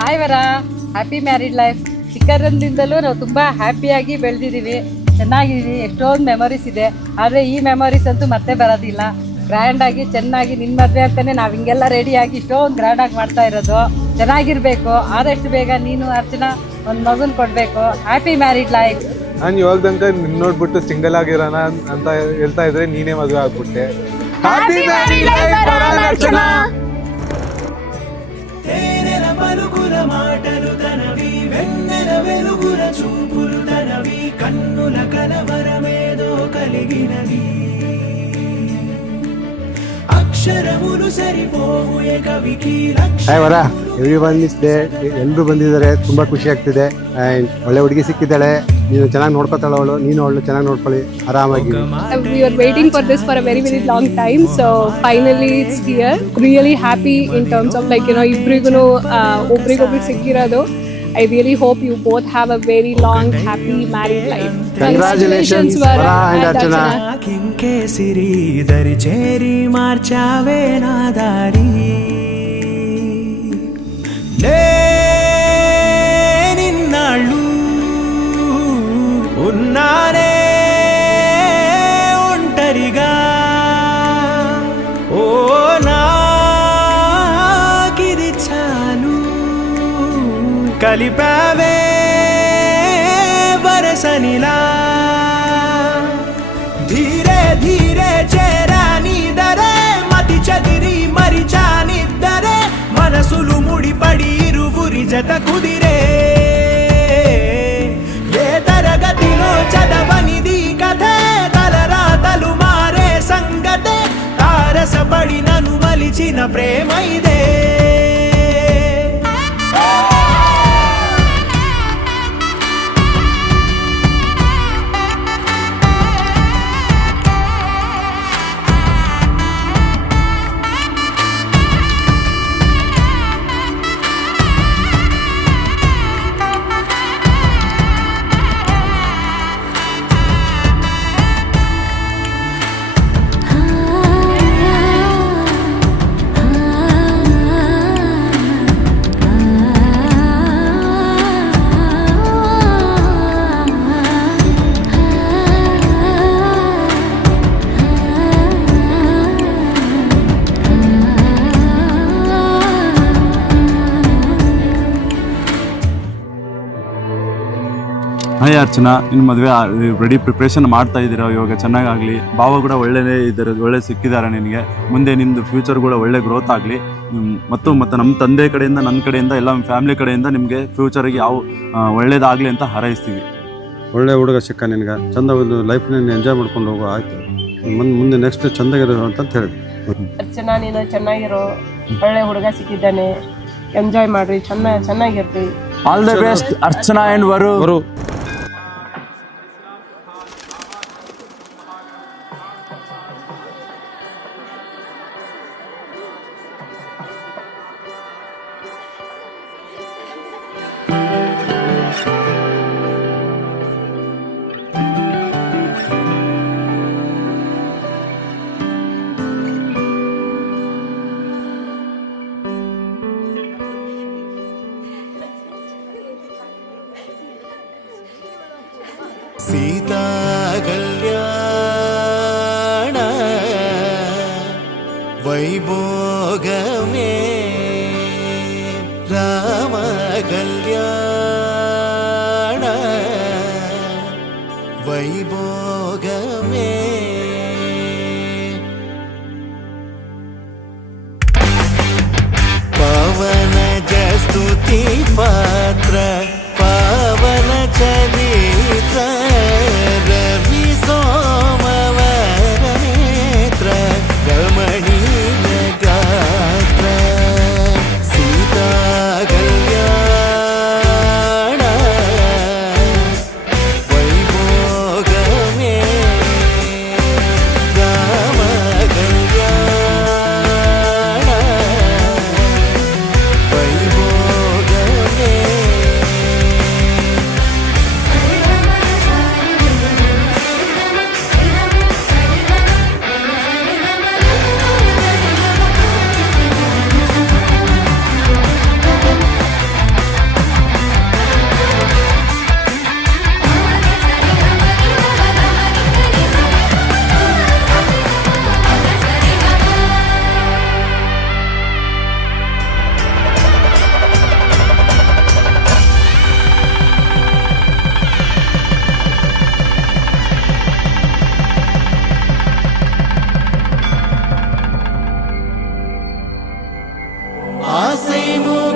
Hi ವರ, happy married life. ಚಿಕ್ಕಂದಿಂದಲೂ ನಾವು ತುಂಬ ಹ್ಯಾಪಿಯಾಗಿ ಬೆಳೆದಿದ್ದೀವಿ, ಚೆನ್ನಾಗಿದ್ದೀವಿ, ಎಷ್ಟೊಂದು ಮೆಮೊರೀಸ್ ಇದೆ. ಆದರೆ ಈ ಮೆಮೊರೀಸ್ ಅಂತೂ ಮತ್ತೆ ಬರೋದಿಲ್ಲ. ಗ್ರ್ಯಾಂಡಾಗಿ ಚೆನ್ನಾಗಿ ನಿನ್ನ ಮದುವೆ ಅಂತಲೇ ನಾವು ಹಿಂಗೆಲ್ಲ ರೆಡಿಯಾಗಿ ಇಷ್ಟೊಂದು ಗ್ರ್ಯಾಂಡಾಗಿ ಮಾಡ್ತಾ ಇರೋದು. ಚೆನ್ನಾಗಿರಬೇಕು. ಆದಷ್ಟು ಬೇಗ ನೀನು ಅರ್ಚನಾ ಒಂದು ಮಗುನ ಕೊಡಬೇಕು. Happy married life. ನಾನು ಇವಾಗ ತನಕ ನಿನ್ನ ನೋಡ್ಬಿಟ್ಟು ಸಿಂಗಲ್ ಆಗಿರೋಣ ಅಂತ ಹೇಳ್ತಾ ಇದ್ರೆ ನೀನೇ ಮದುವೆ ಆಗ್ಬಿಟ್ಟೆ. Happy married life Archana. తేనెల పలుకుల మాటలు తనవి, వెన్నెల వెలుగుల చూపులు తనవి, కన్నుల కలవరమేదో కలిగినది, అక్షరములు సరిపోవు ఏ కవికి ಹಾಯ್ ವರ, ಎವ್ರಿವನ್ ಇಸ್ ಡೇ. ಎಲ್ಲರೂ ಬಂದಿದ್ದಾರೆ, ತುಂಬ ಖುಷಿ ಆಗ್ತಿದೆ. ಆ್ಯಂಡ್ ಒಳ್ಳೆ ಹುಡುಗಿ ಸಿಕ್ಕಿದ್ದಾಳೆ. ನೀನು ಚೆನ್ನಾಗಿ ನೋಡ್ಕೊತಾಳೆ, ಅವಳು ನೀನು ಅವಳು ಚೆನ್ನಾಗಿ ನೋಡ್ಕೊಳ್ಳಿ, ಆರಾಮಾಗಿ. We were waiting for this for a very long time, so finally it's here. Really happy in terms of ಇಬ್ರಿಗೂ ಒಬ್ರಿಗೊಬ್ರಿಗೆ ಸಿಕ್ಕಿರೋದು. I really hope you both have a very long happy married life. Congratulations Vara and Archana. కింకేసిరి దరి చేరి మార్చావే నా దారి, నిన్నాళ్ళు ఉన్నానే ఒంటరిగా. ఓ నాకిది చాలు, కలిపావే వరసనిలా. ధీరే ధీరే చేరాని దరే, మతి చదిరి మరిచానిద్దరే, మనసులు ముడిపడి ఇరువురి జత కుదిరే. ఏ తరగతిలో చదవనిది కథే, తలరాతలు మారే సంగతే, తారసపడి నన్ను మలిచిన ప్రేమ ఇదే. ಹಾಯ್ ಅರ್ಚನಾ, ನಿನ್ನ ಮದುವೆ ರೆಡಿ ಪ್ರಿಪ್ರೇಷನ್ ಮಾಡ್ತಾ ಇದ್ದೀರಾ. ಇವಾಗ ಚೆನ್ನಾಗಾಗಲಿ. ಭಾವ ಕೂಡ ಒಳ್ಳೆಯದೇ ಇದ್ದಾರೆ, ಒಳ್ಳೆ ಸಿಕ್ಕಿದ್ದಾರೆ ನಿನಗೆ. ಮುಂದೆ ನಿಮ್ಮದು ಫ್ಯೂಚರ್ ಕೂಡ ಒಳ್ಳೆ ಗ್ರೋತ್ ಆಗಲಿ. ಮತ್ತು ನಮ್ಮ ತಂದೆ ಕಡೆಯಿಂದ, ನನ್ನ ಕಡೆಯಿಂದ, ಎಲ್ಲ ಫ್ಯಾಮಿಲಿ ಕಡೆಯಿಂದ ನಿಮಗೆ ಫ್ಯೂಚರಿಗೆ ಯಾವ ಒಳ್ಳೇದಾಗಲಿ ಅಂತ ಹಾರೈಸ್ತೀವಿ. ಒಳ್ಳೆ ಹುಡುಗ ಸಿಕ್ಕ ನಿನಗೆ, ಚಂದ ಒಂದು ಲೈಫ್ನ ಎಂಜಾಯ್ ಮಾಡ್ಕೊಂಡು ಹೋಗೋ. ಆಯ್ತು, ಮುಂದೆ ನೆಕ್ಸ್ಟ್ ಚಂದಾಗಿರೋ ಅಂತ ಹೇಳಿ. ಅರ್ಚನಾ, ನೀನು ಚೆನ್ನಾಗಿರೋ, ಒಳ್ಳೆ ಹುಡುಗ ಸಿಕ್ಕಿದ್ದಾನೆ, ಎಂಜಾಯ್ ಮಾಡ್ರಿ, ಚೆನ್ನಾಗಿರ್ರಿ. All the best Archana and ವರು. సీతా కళ్యాణ వైభోగమే, రామ కళ్యాణ వైభోగమే. పవన జస్తుతి పాత్ర, పవన చరిత్ర, రవి సోమవర నేత్ర, రమణీయ గాత్ర, సీతా కళ్యాణ వైభోగమే, రామ కళ్యాణ వైభోగమే. ஆசை மூ